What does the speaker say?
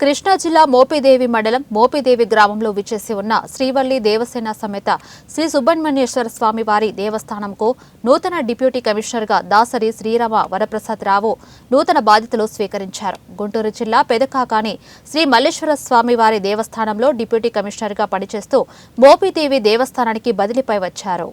కృష్ణా జిల్లా మోపిదేవి మండలం మోపిదేవి గ్రామంలో విచ్చేసి ఉన్న శ్రీవల్లి దేవసేన సమేత శ్రీ సుబ్రహ్మణ్యేశ్వర స్వామి వారి దేవస్థానంకు నూతన డిప్యూటీ కమిషనర్గా దాసరి శ్రీరామ వరప్రసాద్ రావు నూతన బాధ్యతలు స్వీకరించారు. గుంటూరు జిల్లా పెదకాకాని శ్రీ మల్లేశ్వర స్వామి వారి దేవస్థానంలో డిప్యూటీ కమిషనర్గా పనిచేస్తూ మోపిదేవి దేవస్థానానికి బదిలీపై వచ్చారు.